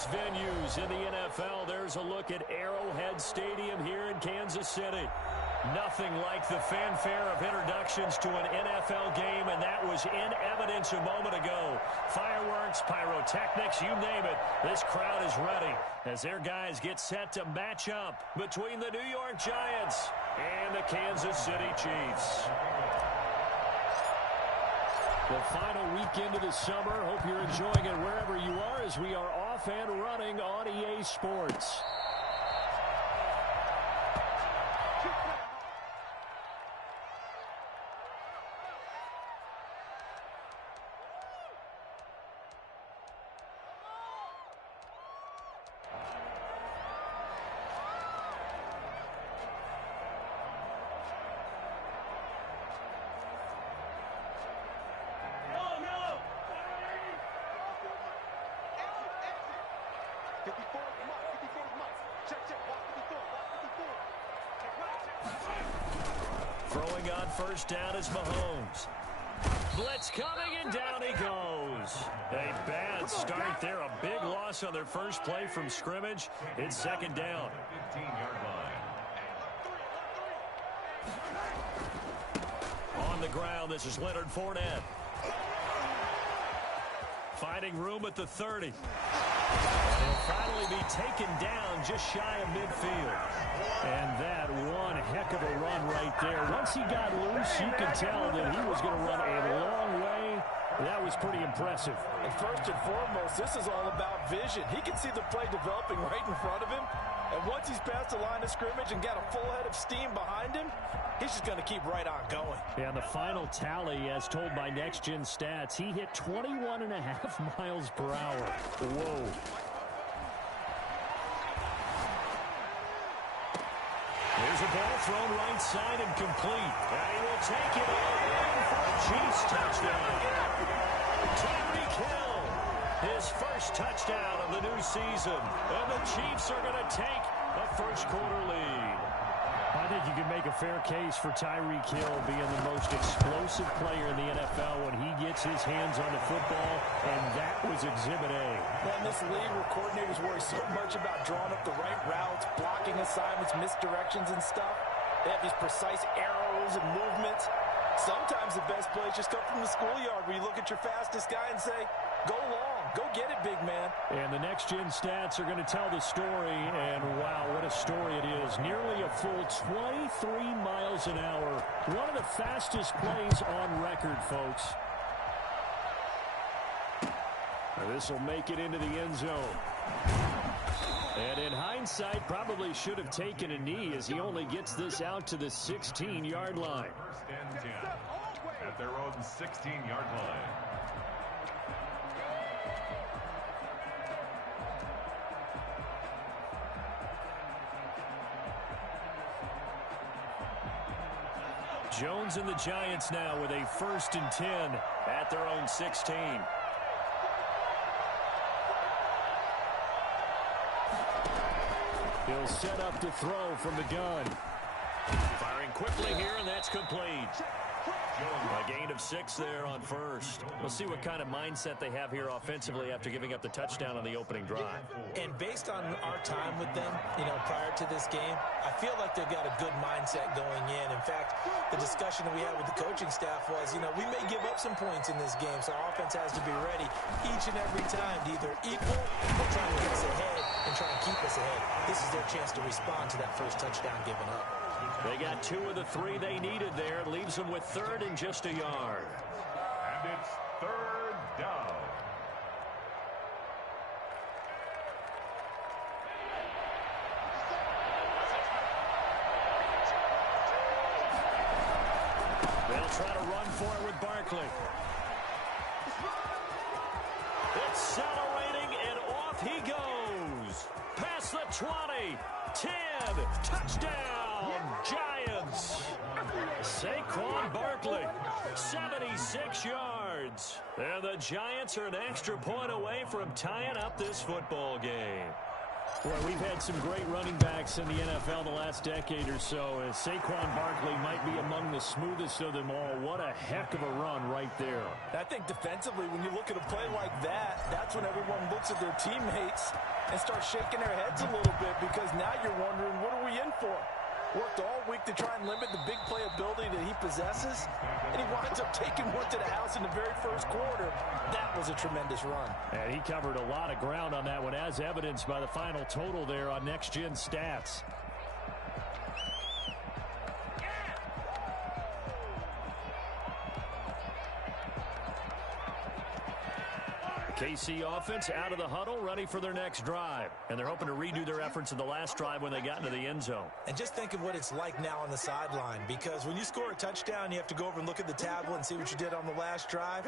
famous venues in the NFL. There's a look at Arrowhead Stadium here in Kansas City. Nothing like the fanfare of introductions to an NFL game, and that was in evidence a moment ago. Fireworks, pyrotechnics, you name it. This crowd is ready as their guys get set to match up between the New York Giants and the Kansas City Chiefs. The final weekend of the summer. Hope you're enjoying it wherever you are as we are off and running on EA Sports. Throwing on first down is Mahomes. Blitz coming, and down he goes. A bad start there. A big loss on their first play from scrimmage. It's second down. 15-yard line. On the ground, this is Leonard Fournette. Finding room at the 30. He'll finally be taken down just shy of midfield. And that one heck of a run right there. Once he got loose, you could tell that he was going to run a long way. That was pretty impressive. And first and foremost, this is all about vision. He can see the play developing right in front of him. And once he's past the line of scrimmage and got a full head of steam behind him, he's just going to keep right on going. Yeah, the final tally, as told by Next Gen Stats, he hit 21.5 miles per hour. Whoa. Here's a ball thrown right side and complete. And he will take it in for a Chiefs touchdown. Tyreek Hill, his first touchdown of the new season. And the Chiefs are going to take a first-quarter lead. I think you can make a fair case for Tyreek Hill being the most explosive player in the NFL when he gets his hands on the football, and that was Exhibit A. Well, in this league where coordinators worry so much about drawing up the right routes, blocking assignments, misdirections and stuff, they have these precise arrows and movements. Sometimes the best plays just come from the schoolyard where you look at your fastest guy and say, go long, go get it, big man. And the Next Gen Stats are going to tell the story, and wow, what a story it is. Nearly a full 23 miles an hour. One of the fastest plays on record, folks. This will make it into the end zone. And in hindsight, probably should have taken a knee as he only gets this out to the 16-yard line. First and 10 at their own 16-yard line. Jones and the Giants now with a 1st and 10 at their own 16. He'll set up to throw from the gun. Firing quickly here, and that's complete. A gain of 6 there on first. We'll see what kind of mindset they have here offensively after giving up the touchdown on the opening drive. And based on our time with them, prior to this game, I feel like they've got a good mindset going in. In fact, the discussion that we had with the coaching staff was, we may give up some points in this game, so our offense has to be ready each and every time to either equal or try to get us ahead and try and keep us ahead. This is their chance to respond to that first touchdown given up. They got 2 of the 3 they needed there. Leaves them with 3rd and just a yard. And it's 3rd down. They'll try to run for it with Barkley. Accelerating, and off he goes. Past the 20, 10, touchdown, Giants. Saquon Barkley, 76 yards. And the Giants are an extra point away from tying up this football game. Boy, we've had some great running backs in the NFL the last decade or so. Saquon Barkley might be among the smoothest of them all. What a heck of a run right there. I think defensively, when you look at a play like that, that's when everyone looks at their teammates and starts shaking their heads a little bit, because now you're wondering, what are we in for? Worked all week to try and limit the big play ability that he possesses, and he winds up taking one to the house in the very first quarter. That was a tremendous run. And he covered a lot of ground on that one, as evidenced by the final total there on Next Gen Stats. KC offense out of the huddle, ready for their next drive. And they're hoping to redo their efforts in the last drive when they got into the end zone. And just think of what it's like now on the sideline, because when you score a touchdown, you have to go over and look at the tablet and see what you did on the last drive.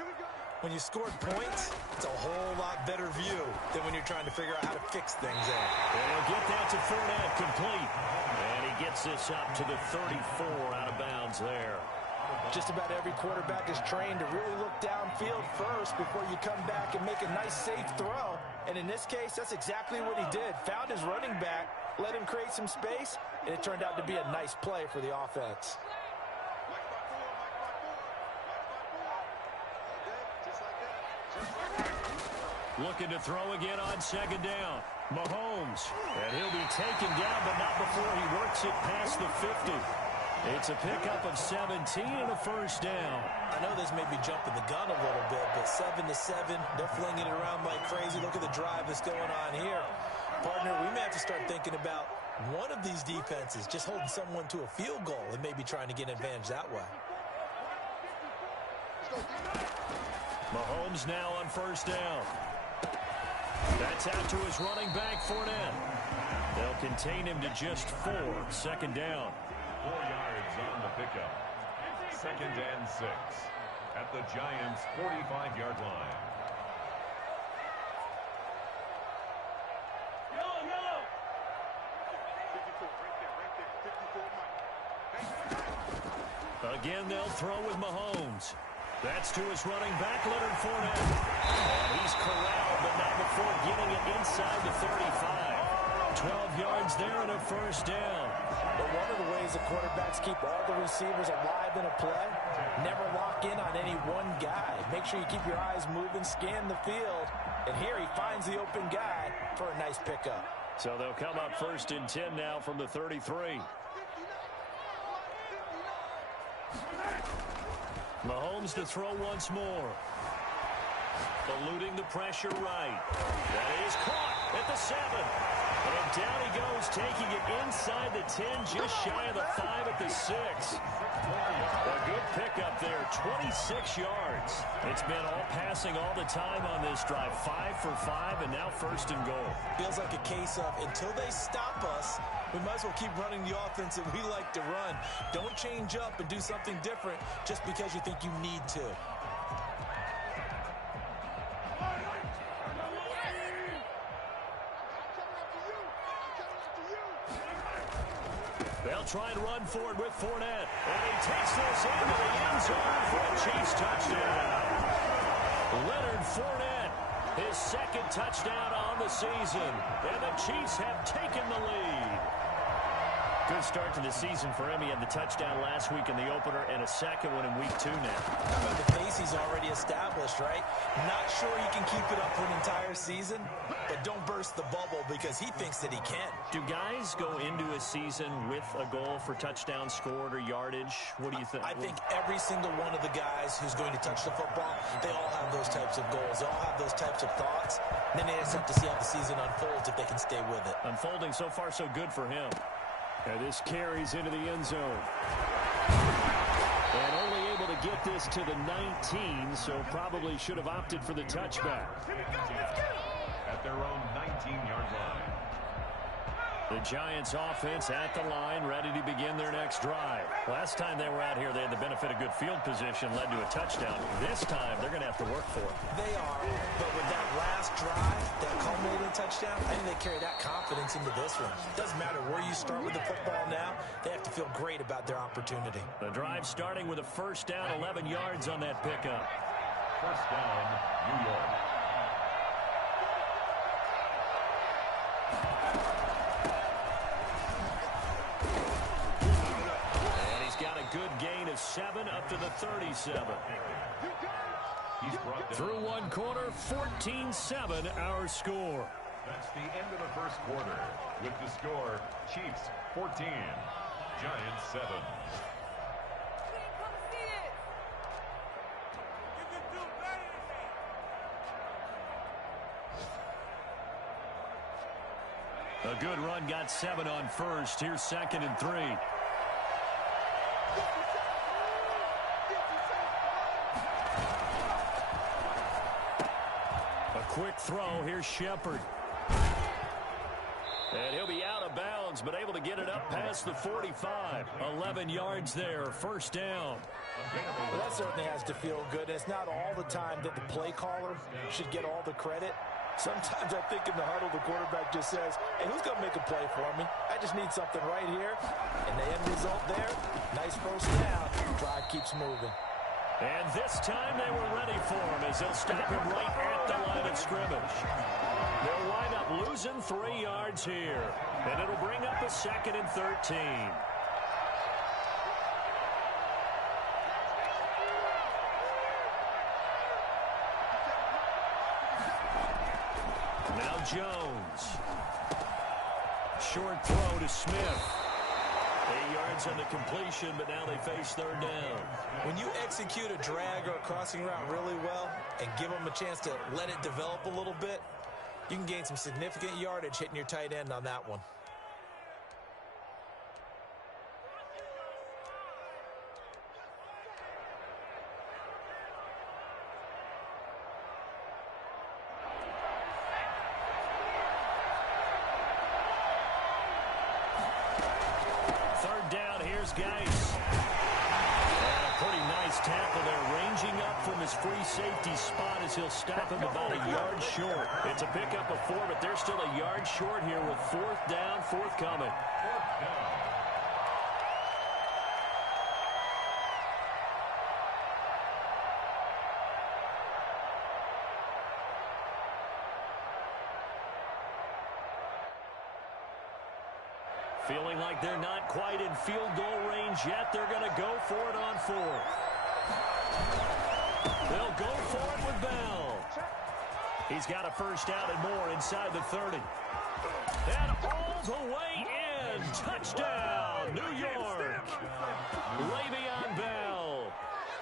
When you scored points, it's a whole lot better view than when you're trying to figure out how to fix things out. And he'll get that to Fournette, complete. And he gets this up to the 34, out of bounds there. Just about every quarterback is trained to really look downfield first before you come back and make a nice, safe throw. And in this case, that's exactly what he did. Found his running back, let him create some space, and it turned out to be a nice play for the offense. Looking to throw again on second down. Mahomes. And he'll be taken down, but not before he works it past the 50. It's a pickup of 17 and a first down. I know this may be jumping the gun a little bit, but 7-7, they're flinging it around like crazy. Look at the drive that's going on here. Partner, we may have to start thinking about one of these defenses just holding someone to a field goal and maybe trying to get an advantage that way. Mahomes now on first down. That's out to his running back, Fournette. They'll contain him to just 4. Second down. 4 yards on the pickup. 2nd and 6 at the Giants' 45-yard line. Again, they'll throw with Mahomes. That's to his running back, Leonard Fournette. And he's corralled, but not before getting it inside the 35. 12 yards there and a first down. But one of the ways the quarterbacks keep all the receivers alive in a play, never lock in on any one guy. Make sure you keep your eyes moving, scan the field. And here he finds the open guy for a nice pickup. So they'll come up 1st and 10 now from the 33. Mahomes to throw once more. Eluding the pressure right. That is caught at the 7. And down he goes, taking it inside the 10, just shy of the 5 at the 6. A good pickup there, 26 yards. It's been all passing all the time on this drive. 5 for 5, and now 1st and goal. Feels like a case of, until they stop us, we might as well keep running the offense that we like to run. Don't change up and do something different just because you think you need to. They'll try and run forward with Fournette. And he takes this into the end zone for a Chiefs touchdown. Leonard Fournette, his 2nd touchdown on the season. And the Chiefs have taken the lead. Good start to the season for him. He had the touchdown last week in the opener and a 2nd one in week 2 now. How about the pace he's already established, right? Not sure he can keep it up for an entire season, but don't burst the bubble because he thinks that he can. Do guys go into a season with a goal for touchdowns scored or yardage? What do you think? I think every single one of the guys who's going to touch the football, they all have those types of goals. They all have those types of thoughts. And then they just have to see how the season unfolds if they can stay with it. Unfolding so far so good for him. And this carries into the end zone. And only able to get this to the 19, so probably should have opted for the touchback. At their own 19-yard line. The Giants offense at the line, ready to begin their next drive. Last time they were out here, they had the benefit of good field position, led to a touchdown. This time, they're going to have to work for it. They are, but with that last drive, that culminating touchdown, I think they carry that confidence into this one. Doesn't matter where you start with the football now, they have to feel great about their opportunity. The drive starting with a first down, 11 yards on that pickup. First down, New York. 27 up to the 37. He's brought down. Through one quarter, 14-7 our score. That's the end of the first quarter. With the score, Chiefs 14, Giants 7. A good run got 7 on first. Here's 2nd and 3. A quick throw. Here's Shepard. And he'll be out of bounds, but able to get it up past the 45. 11 yards there. First down. Well, that certainly has to feel good. It's not all the time that the play caller should get all the credit. Sometimes I think in the huddle, the quarterback just says, hey, who's going to make a play for me? I just need something right here. And the end result there, nice first down. Drive keeps moving. And this time they were ready for him as they'll stop him right at the line of scrimmage. They'll wind up losing 3 yards here. And it'll bring up a 2nd and 13. Now Jones. Short throw to Smith. 8 yards on the completion, but now they face 3rd down. When you execute a drag or a crossing route really well and give them a chance to let it develop a little bit, you can gain some significant yardage hitting your tight end on that one. Geis. And a pretty nice tackle there, ranging up from his free safety spot as he'll stop him about a yard short. It's a pickup of 4, but they're still a yard short here with 4th down forthcoming. 4th down. Feeling like they're not quite in field goal range yet. They're going to go for it on 4th. They'll go for it with Bell. He's got a first down and more inside the 30. And all the way in. Touchdown, New York. Le'Veon Bell.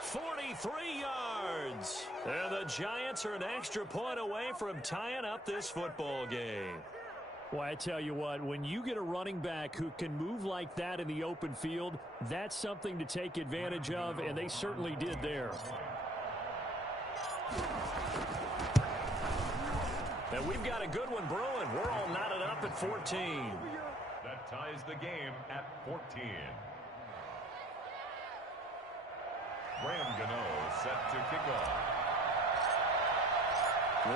43 yards. And the Giants are an extra point away from tying up this football game. Well, I tell you what, when you get a running back who can move like that in the open field, that's something to take advantage of, and they certainly did there. And we've got a good one brewing. We're all knotted up at 14. That ties the game at 14. Graham Gano set to kick off.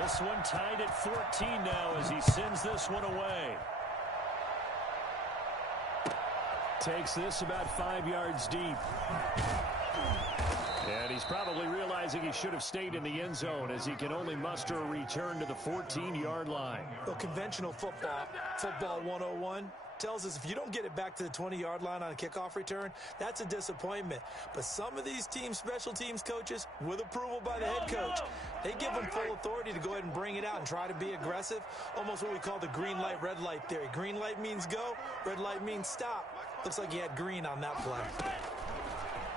This one tied at 14 now as he sends this one away. Takes this about 5 yards deep. And he's probably realizing he should have stayed in the end zone as he can only muster a return to the 14-yard line. Well, conventional football 101, tells us if you don't get it back to the 20-yard line on a kickoff return, that's a disappointment. But some of these team special teams coaches, with approval by the head coach, they give them full authority to go ahead and bring it out and try to be aggressive, almost what we call the green light, red light theory. Green light means go, red light means stop. Looks like he had green on that play.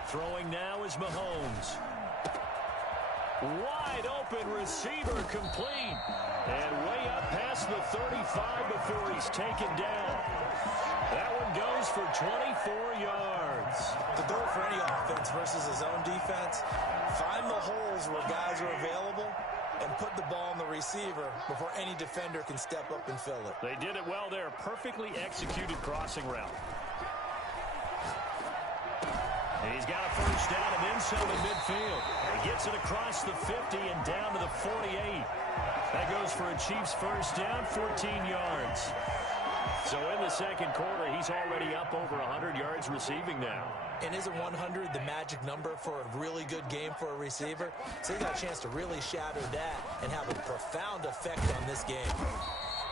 Throwing now is Mahomes. Wide open receiver complete. And way up past the 35 before he's taken down. That one goes for 24 yards. The goal for any offense versus his own defense, find the holes where guys are available and put the ball in the receiver before any defender can step up and fill it. They did it well there. Perfectly executed crossing route. He's got a first down and then some in midfield. He gets it across the 50 and down to the 48. That goes for a Chiefs first down, 14 yards. So in the second quarter, he's already up over 100 yards receiving now. And isn't 100 the magic number for a really good game for a receiver? So he got a chance to really shatter that and have a profound effect on this game.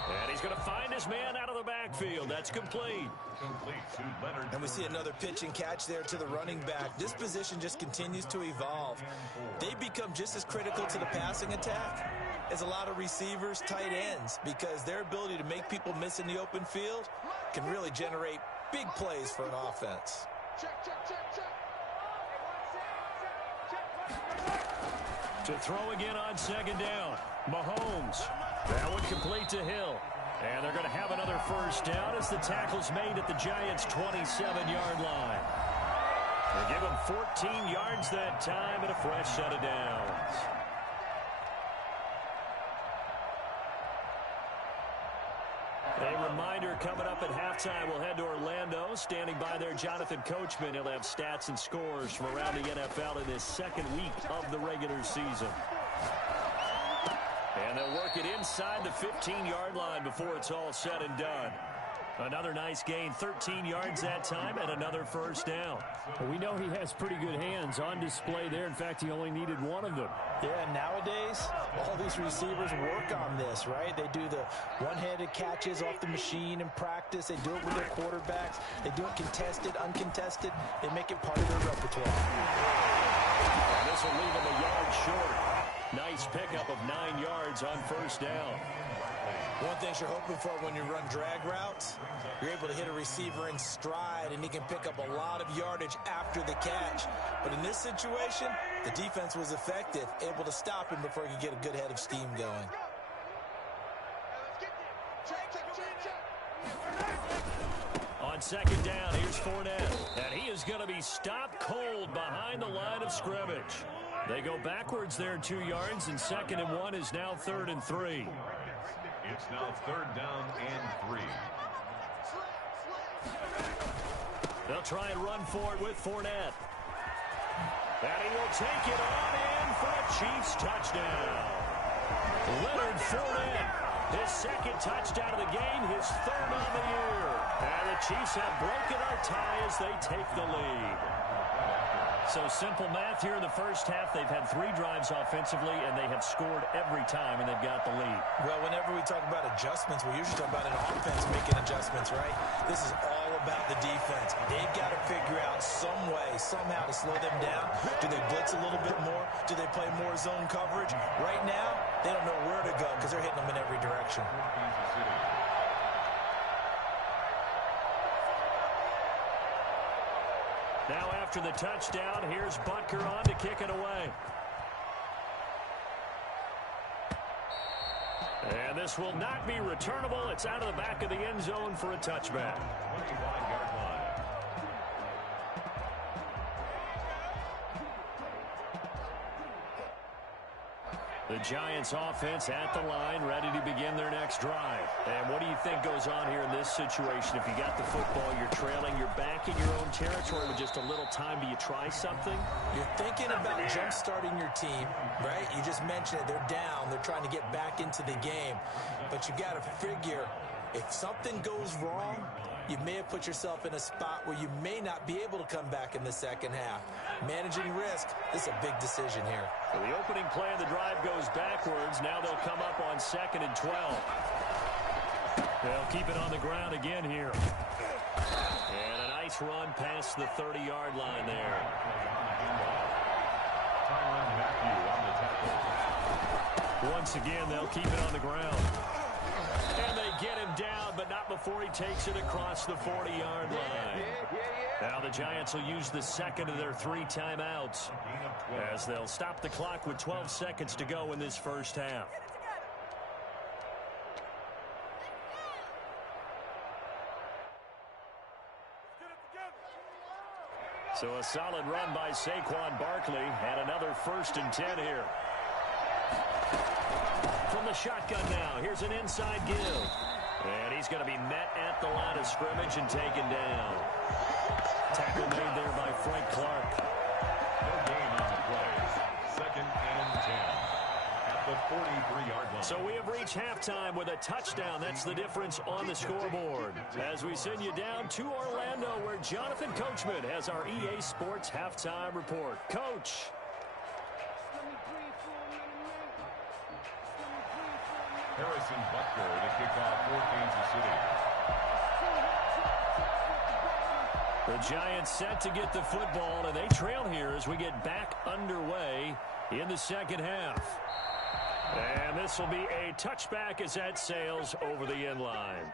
And he's going to find his man out of the backfield. That's complete. And we see another pitch and catch there to the running back. This position just continues to evolve. They become just as critical to the passing attack as a lot of receivers, tight ends, because their ability to make people miss in the open field can really generate big plays for an offense. To throw again on second down. Mahomes. That one complete to Hill. And they're going to have another first down as the tackle's made at the Giants' 27-yard line. They give him 14 yards that time and a fresh set of downs. A reminder coming up at halftime, we'll head to Orlando. Standing by there, Jonathan Coachman. He'll have stats and scores from around the NFL in this second week of the regular season. And they'll work it inside the 15-yard line before it's all said and done. Another nice gain, 13 yards that time, and another first down. Well, we know he has pretty good hands on display there. In fact, he only needed one of them. Yeah, nowadays, all these receivers work on this, right? They do the one-handed catches off the machine in practice. They do it with their quarterbacks. They do it contested, uncontested. They make it part of their repertoire. And this will leave him a yard short. Nice pickup of 9 yards on first down. One thing you're hoping for when you run drag routes, you're able to hit a receiver in stride, and he can pick up a lot of yardage after the catch. But in this situation, the defense was effective, able to stop him before he could get a good head of steam going. On second down, here's Fournette. And he is going to be stopped cold behind the line of scrimmage. They go backwards there 2 yards, and 2nd and 1 is now 3rd and 3. It's now 3rd down and 3. They'll try and run for it with Fournette. And he will take it on in for a Chiefs touchdown. Leonard Fournette, his 2nd touchdown of the game, his 3rd on the year. And the Chiefs have broken our tie as they take the lead. So simple math here in the first half. They've had 3 drives offensively, and they have scored every time, and they've got the lead. Well, whenever we talk about adjustments, we usually talk about an offense making adjustments, right? This is all about the defense. They've got to figure out some way, somehow to slow them down. Do they blitz a little bit more? Do they play more zone coverage? Right now, they don't know where to go because they're hitting them in every direction. Now after the touchdown, here's Butker on to kick it away. And this will not be returnable. It's out of the back of the end zone for a touchback. 25-yard line. The Giants offense at the line, ready to begin their next drive. And what do you think goes on here in this situation? If you got the football, you're trailing, you're back in your own territory with just a little time. Do you try something? You're thinking about jump-starting your team, right? You just mentioned it. They're down. They're trying to get back into the game. But you got to figure, if something goes wrong, you may have put yourself in a spot where you may not be able to come back in the second half. Managing risk, this is a big decision here. So the opening play of the drive goes backwards. Now they'll come up on 2nd and 12. They'll keep it on the ground again here. And a nice run past the 30-yard line there. Once again, they'll keep it on the ground. And they get him down, but not before he takes it across the 40-yard line. Now the Giants will use the 2nd of their 3 timeouts as they'll stop the clock with 12 seconds to go in this first half. So a solid run by Saquon Barkley and another 1st and 10 here. From the shotgun now, here's an inside give. And he's going to be met at the line of scrimmage and taken down. Tackle made there by Frank Clark. No gain on the play. 2nd and 10 at the 43-yard line. So we have reached halftime with a touchdown. That's the difference on the scoreboard. As we send you down to Orlando, where Jonathan Coachman has our EA Sports halftime report. Coach. Harrison Butker to kick off for Kansas City. The Giants set to get the football, and they trail here as we get back underway in the second half. And this will be a touchback as that sails over the end line.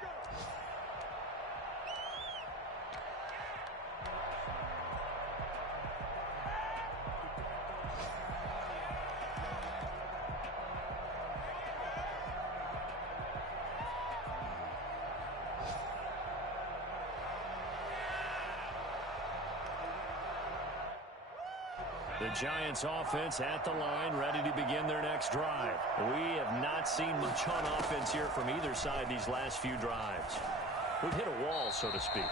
The Giants offense at the line, ready to begin their next drive. We have not seen much on offense here from either side these last few drives. We've hit a wall, so to speak.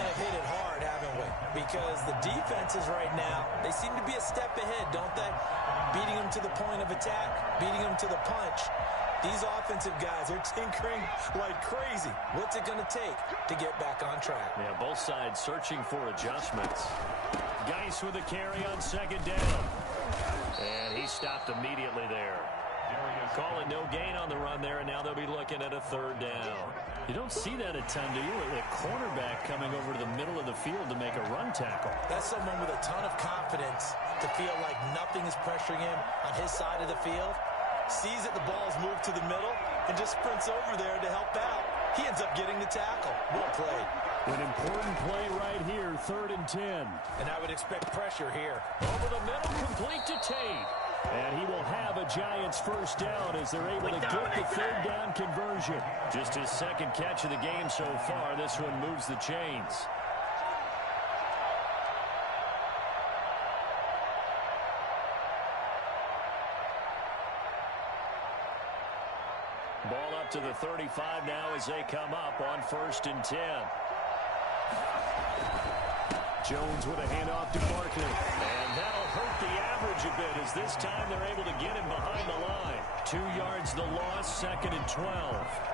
And hit it hard, haven't we? Because the defenses right now, they seem to be a step ahead, don't they? Beating them to the point of attack, beating them to the punch. These offensive guys are tinkering like crazy. What's it going to take to get back on track? Yeah, both sides searching for adjustments. Geis with a carry on second down. And he stopped immediately there. Calling no gain on the run there, and now they'll be looking at a third down. You don't see that a ton, do you? A cornerback coming over to the middle of the field to make a run tackle. That's someone with a ton of confidence to feel like nothing is pressuring him on his side of the field. Sees that the ball's moved to the middle and just sprints over there to help out. He ends up getting the tackle. Well played. An important play right here, 3rd and 10. And I would expect pressure here. Over the middle, complete to Tate. And he will have a Giants first down as they're able to get the third down conversion. Just his second catch of the game so far. This one moves the chains. Ball up to the 35 now as they come up on 1st and 10. Jones with a handoff to Barkley. And that'll hurt the average a bit as this time they're able to get him behind the line. 2 yards the loss, 2nd and 12.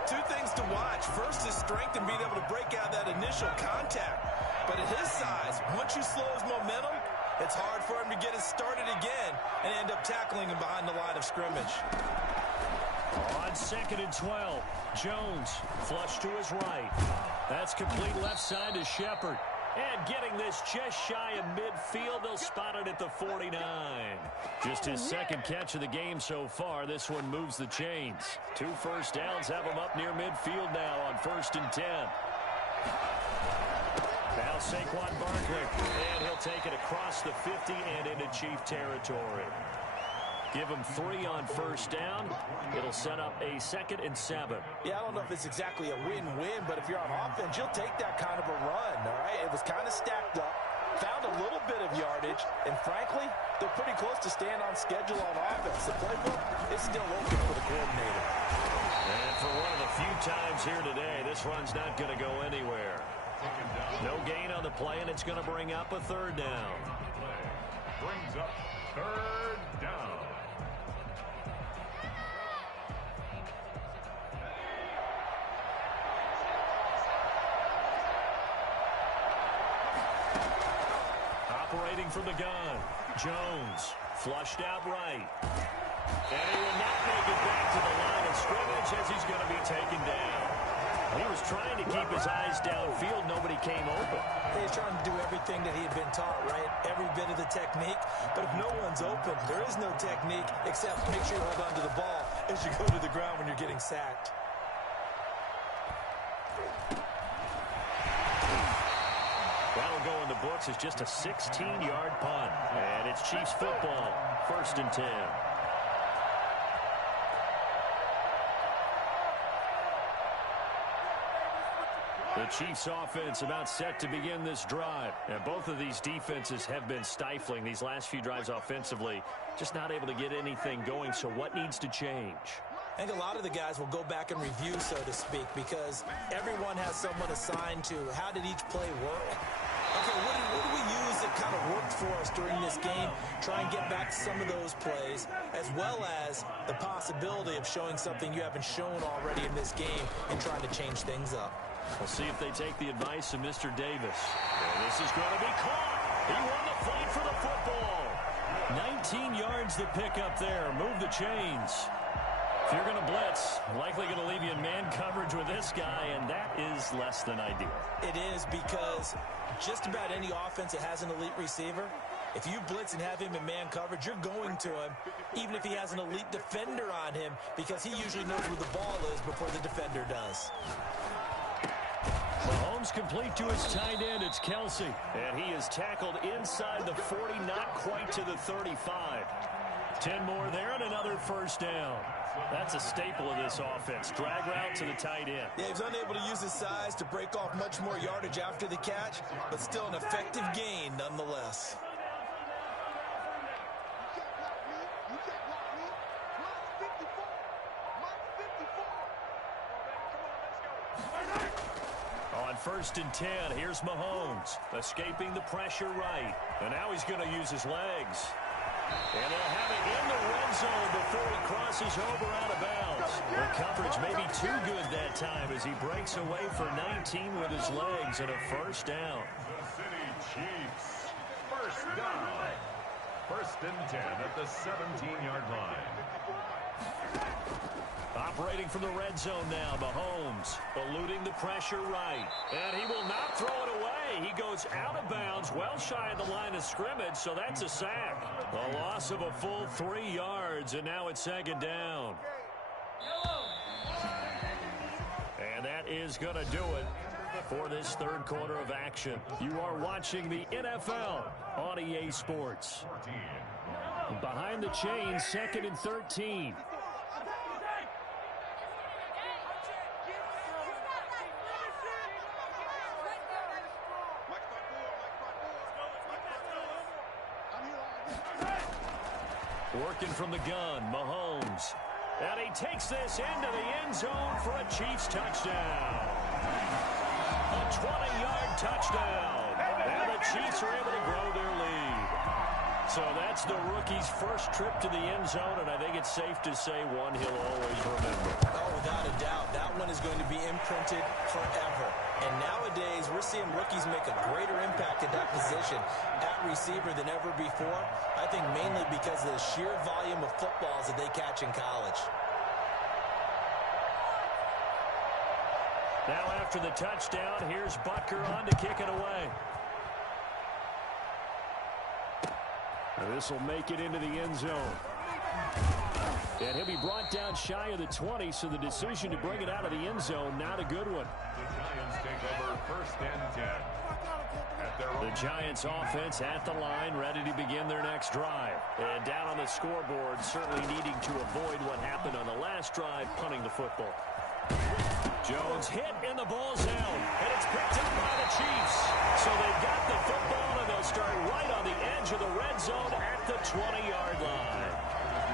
2 things to watch. First is strength and being able to break out that initial contact. But at his size, once you slow his momentum, it's hard for him to get it started again and end up tackling him behind the line of scrimmage. On 2nd and 12, Jones flush to his right. That's complete left side to Shepard. And getting this just shy of midfield, they'll spot it at the 49. Just his second catch of the game so far. This one moves the chains. 2 first downs have him up near midfield now on 1st and 10. Now Saquon Barkley, and he'll take it across the 50 and into Chief territory. Give him 3 on first down. It'll set up a 2nd and 7. Yeah, I don't know if it's exactly a win-win, but if you're on offense, you'll take that kind of a run, all right? It was kind of stacked up, found a little bit of yardage, and frankly, they're pretty close to staying on schedule on offense. The playbook is still open for the coordinator. And for one of the few times here today, this run's not going to go anywhere. No gain on the play, and it's going to bring up a 3rd down. Brings up 3rd down. Operating from the gun, Jones flushed out right. And he will not make it back to the line of scrimmage as he's going to be taken down. He was trying to keep his eyes downfield. Nobody came open. He's trying to do everything that he had been taught, right? Every bit of the technique. But if no one's open, there is no technique except make sure you hold on to the ball as you go to the ground when you're getting sacked. That'll go in the books as just a 16-yard punt. And it's Chiefs football, 1st and 10. The Chiefs offense about set to begin this drive. And both of these defenses have been stifling these last few drives offensively. Just not able to get anything going, so what needs to change? I think a lot of the guys will go back and review, so to speak, because everyone has someone assigned to how did each play work. Okay, what do we use that kind of worked for us during this game? Try and get back to some of those plays, as well as the possibility of showing something you haven't shown already in this game and trying to change things up. We'll see if they take the advice of Mr. Davis. And this is going to be caught. He won the fight for the football. 19 yards the pick up there. Move the chains. If you're going to blitz, likely going to leave you in man coverage with this guy, and that is less than ideal. It is, because just about any offense that has an elite receiver, if you blitz and have him in man coverage, you're going to him, even if he has an elite defender on him, because he usually knows where the ball is before the defender does. Mahomes complete to his tight end. It's Kelsey. And he is tackled inside the 40, not quite to the 35. 10 more there and another first down. That's a staple of this offense. Drag route to the tight end. Yeah, he was unable to use his size to break off much more yardage after the catch, but still an effective gain nonetheless. On 1st and 10, here's Mahomes, escaping the pressure right. And now he's going to use his legs. And they'll have it in the red zone before he crosses over out of bounds. The coverage may be too good that time as he breaks away for 19 with his legs and a first down. The City Chiefs, first down. 1st and 10 at the 17-yard line. Operating from the red zone now, Mahomes eluding the pressure right. And he will not throw it away. He goes out of bounds, well shy of the line of scrimmage, so that's a sack. A loss of a full 3 yards, and now it's 2nd down. And that is going to do it for this 3rd quarter of action. You are watching the NFL on EA Sports. Behind the chains, 2nd and 13. Working from the gun, Mahomes. And he takes this into the end zone for a Chiefs touchdown. A 20-yard touchdown. And the Chiefs are able to grow their lead. So that's the rookie's first trip to the end zone, and I think it's safe to say one he'll always remember. Oh, without a doubt, that one is going to be imprinted forever. And nowadays, we're seeing rookies make a greater impact at that position at receiver than ever before. I think mainly because of the sheer volume of footballs that they catch in college. Now after the touchdown, here's Butker on to kick it away. This will make it into the end zone. And he'll be brought down shy of the 20, so the decision to bring it out of the end zone, not a good one. The Giants take over 1st and 10. The Giants offense at the line, ready to begin their next drive. And down on the scoreboard, certainly needing to avoid what happened on the last drive, punting the football. Jones hit in the ball zone, and it's picked up by the Chiefs. So they've got the football, and they'll start right on the edge of the red zone at the 20-yard line.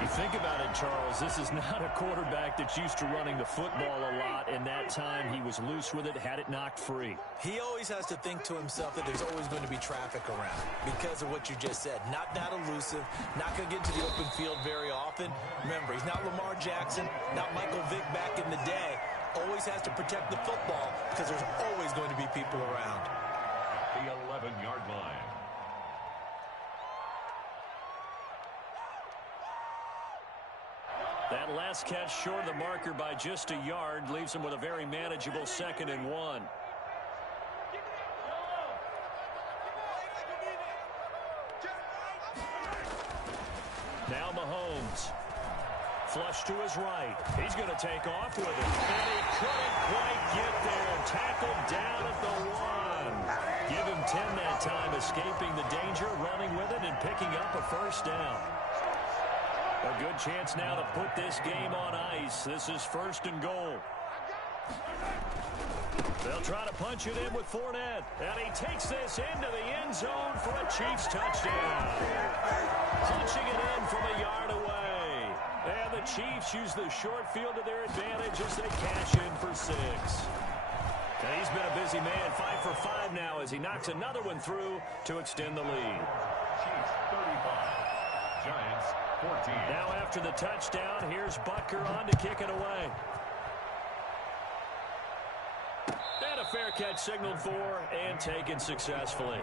You think about it, Charles, this is not a quarterback that's used to running the football a lot, and that time he was loose with it, had it knocked free. He always has to think to himself that there's always going to be traffic around because of what you just said. Not that elusive, not going to get to the open field very often. Remember, he's not Lamar Jackson, not Michael Vick back in the day. Always has to protect the football because there's always going to be people around. At the 11-yard line. That last catch short of the marker by just a yard leaves him with a very manageable 2nd and 1. Now Mahomes. Flush to his right. He's going to take off with it. And he couldn't quite get there. Tackled down at the 1. Give him 10 that time, escaping the danger, running with it, and picking up a first down. A good chance now to put this game on ice. This is 1st and goal. They'll try to punch it in with Fournette. And he takes this into the end zone for a Chiefs touchdown. Punching it in from a yard away. And the Chiefs use the short field to their advantage as they cash in for 6. And he's been a busy man, 5 for 5 now as he knocks another one through to extend the lead. Chiefs 35, Giants 14. Now after the touchdown, here's Butker on to kick it away. And a fair catch signaled for and taken successfully.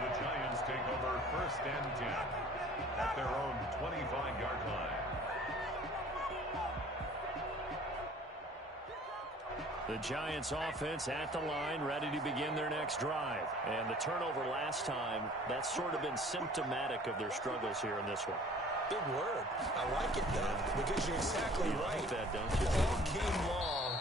The Giants take over 1st and 10 at their own 25-yard line. The Giants offense at the line, ready to begin their next drive. And the turnover last time, that's sort of been symptomatic of their struggles here in this one. Big word. I like it, though, because you're exactly right. Like that, don't you? All game long,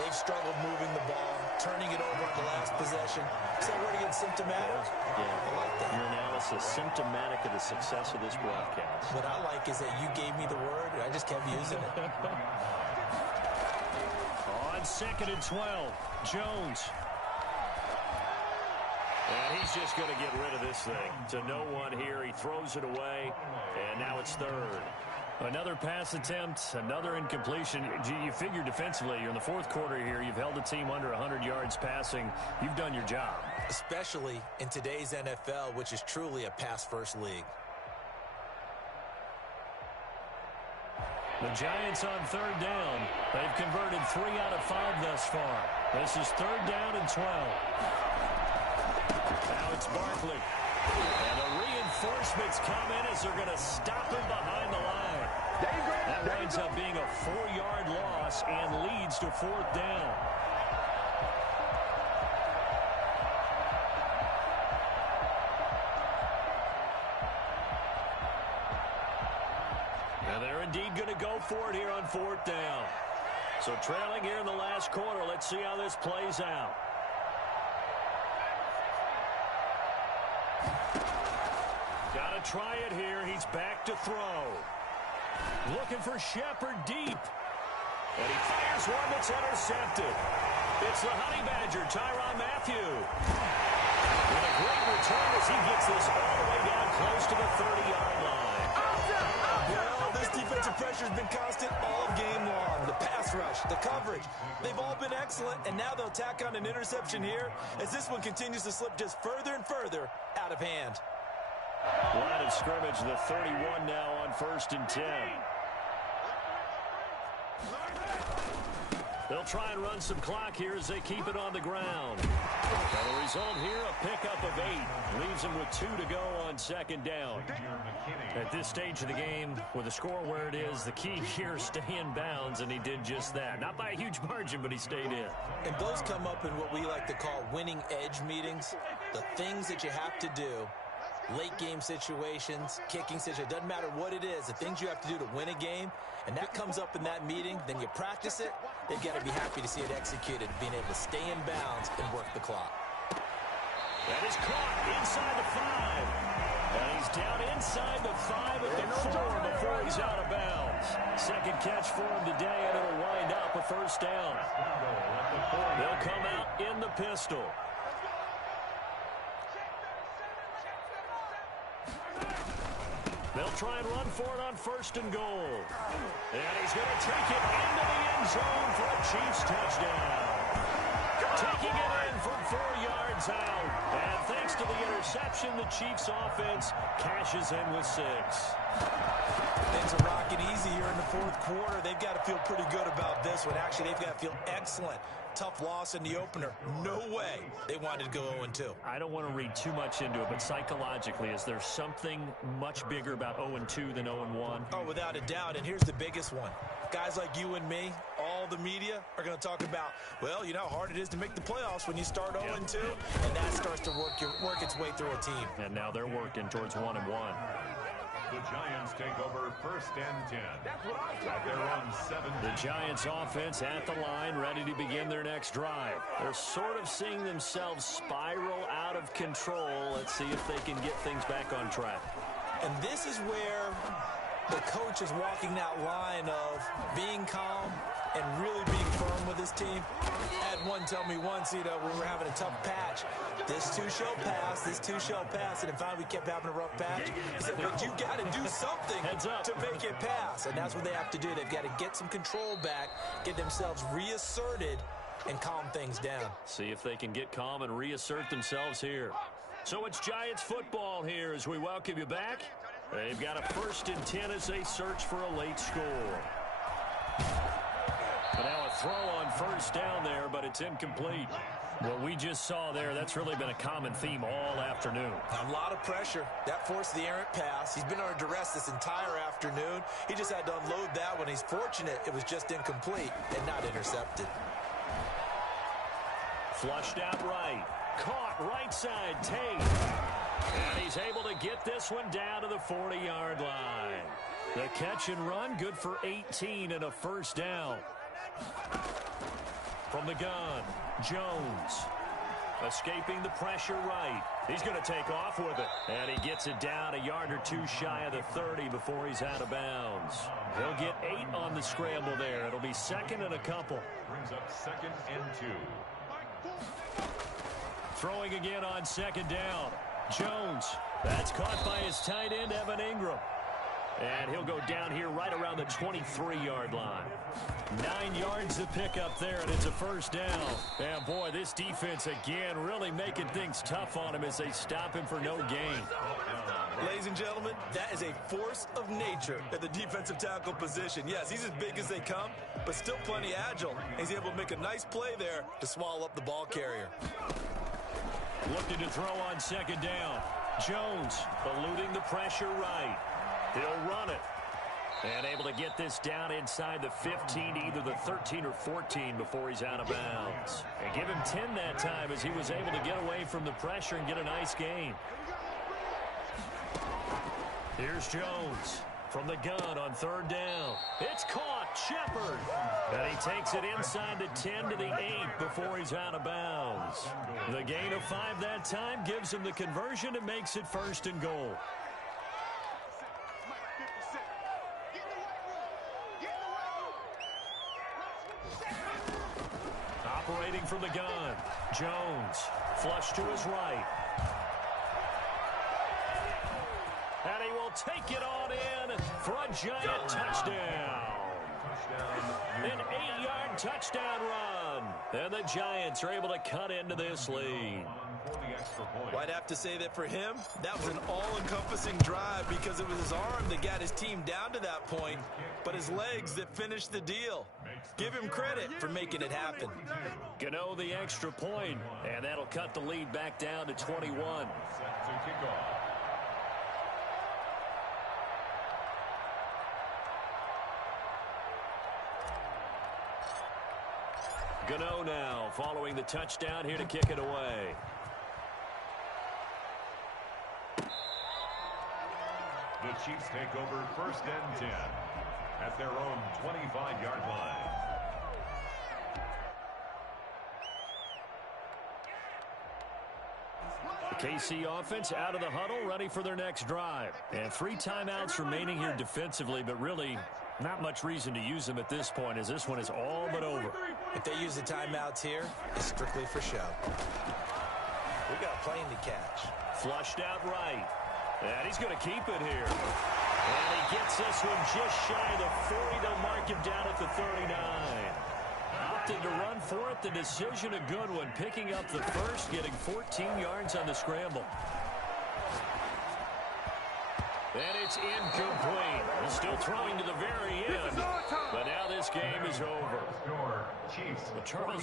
they've struggled moving the ball, turning it over on the last possession. Is that word again, symptomatic? Yeah. I like that. Your analysis, symptomatic of the success of this broadcast. What I like is that you gave me the word, and I just kept using it. On 2nd and 12, Jones. And he's just going to get rid of this thing. To no one here. He throws it away, and now it's 3rd. Another pass attempt, another incompletion. You figure defensively, you're in the 4th quarter here. You've held the team under 100 yards passing. You've done your job. Especially in today's NFL, which is truly a pass-first league. The Giants on 3rd down. They've converted 3 out of 5 thus far. This is 3rd down and 12. Now it's Barkley. And the reinforcements come in as they're going to stop him behind the line. That winds up being a 4-yard loss and leads to 4th down. And they're indeed going to go for it here on 4th down. So trailing here in the last quarter. Let's see how this plays out. Got to try it here. He's back to throw. Looking for Shepard deep. And he fires one that's intercepted. It's the Honey Badger, Tyrann Mathieu. With a great return as he gets this all the way down close to the 30-yard line. Well, this defensive pressure has been constant all game long. The pass rush, the coverage, they've all been excellent, and now they'll tack on an interception here as this one continues to slip just further and further out of hand. Line of scrimmage, the 31 now on 1st and 10. They'll try and run some clock here as they keep it on the ground. And the result here, a pickup of 8. Leaves them with 2 to go on 2nd down. At this stage of the game, with the score where it is, the key here is stay in bounds, and he did just that. Not by a huge margin, but he stayed in. And those come up in what we like to call winning edge meetings. The things that you have to do. Late game situations, kicking situations, doesn't matter what it is, the things you have to do to win a game, and that comes up in that meeting, then you practice it, they've got to be happy to see it executed, being able to stay in bounds and work the clock. That is caught inside the 5. And he's down inside the 5 at the 4 before he's out of bounds. Second catch for him today, and it'll wind up a 1st down. They'll come out in the pistol. They'll try and run for it on 1st and goal. And he's going to take it into the end zone for a Chiefs touchdown. Taking it in from 4 yards out. And thanks to the interception, the Chiefs offense cashes in with 6. Things are rocking easy here in the 4th quarter. They've got to feel pretty good about this one. Actually, they've got to feel excellent. Tough loss in the opener. No way they wanted to go 0-2. I don't want to read too much into it, but psychologically, is there something much bigger about 0-2 than 0-1? Oh, without a doubt, and here's the biggest one. Guys like you and me, all the media, are going to talk about, well, you know how hard it is to make the playoffs when you start 0-2, and that starts to work its way through a team. And now they're working towards 1-1. The Giants take over 1st and 10. At their own 7. The Giants offense at the line, ready to begin their next drive. They're sort of seeing themselves spiral out of control. Let's see if they can get things back on track. And this is where the coach is walking that line of being calm and really being firm with his team. I had one tell me once, you know, when we were having a tough patch, this too shall pass, this too shall pass, and finally we kept having a rough patch. He said, but you got to do something to make it pass, and that's what they have to do. They've got to get some control back, get themselves reasserted, and calm things down. See if they can get calm and reassert themselves here. So it's Giants football here as we welcome you back. They've got a 1st and 10 as they search for a late score. But now a throw on 1st down there, but it's incomplete. What we just saw there, that's really been a common theme all afternoon. A lot of pressure. That forced the errant pass. He's been under duress this entire afternoon. He just had to unload that one. He's fortunate it was just incomplete and not intercepted. Flushed out right. Caught right side. Tate. And he's able to get this one down to the 40-yard line. The catch and run, good for 18 and a first down. From the gun, Jones. Escaping the pressure right. He's going to take off with it. And he gets it down a yard or two shy of the 30 before he's out of bounds. He'll get 8 on the scramble there. It'll be second and a couple. Brings up 2nd and 2. Throwing again on 2nd down. Jones. That's caught by his tight end, Evan Ingram. And he'll go down here right around the 23-yard line. 9 yards to pick up there, and it's a first down. And, boy, this defense, again, really making things tough on him as they stop him for no gain. Ladies and gentlemen, that is a force of nature at the defensive tackle position. Yes, he's as big as they come, but still plenty agile. He's able to make a nice play there to swallow up the ball carrier. Looking to throw on 2nd down. Jones eluding the pressure right. He'll run it. And able to get this down inside the 15, either the 13 or 14 before he's out of bounds. And give him 10 that time as he was able to get away from the pressure and get a nice gain. Here's Jones from the gun on 3rd down. It's caught. Shepard. And he takes it inside the 10 to the 8 before he's out of bounds. The gain of 5 that time gives him the conversion and makes it 1st and goal. Operating from the gun, Jones, flush to his right. And he will take it on in for a giant touchdown. An 8-yard touchdown run. And the Giants are able to cut into this lead. Well, I'd have to say that for him, that was an all-encompassing drive because it was his arm that got his team down to that point, but his legs that finished the deal. Give him credit for making it happen. Gano the extra point, and that'll cut the lead back down to 21. Set to kick off. Gano now following the touchdown here to kick it away. The Chiefs take over 1st and 10 at their own 25-yard line. The KC offense out of the huddle, ready for their next drive. And 3 timeouts remaining here defensively, but really not much reason to use them at this point as this one is all but over. If they use the timeouts here, it's strictly for show. We got a plane to catch. Flushed out right. And he's going to keep it here. And he gets this one just shy of the 40. They'll mark him down at the 39. Opted to run for it. The decision a good one. Picking up the first, getting 14 yards on the scramble. And it's incomplete. He's still throwing to the very end. But now this game is over. Chiefs. Charles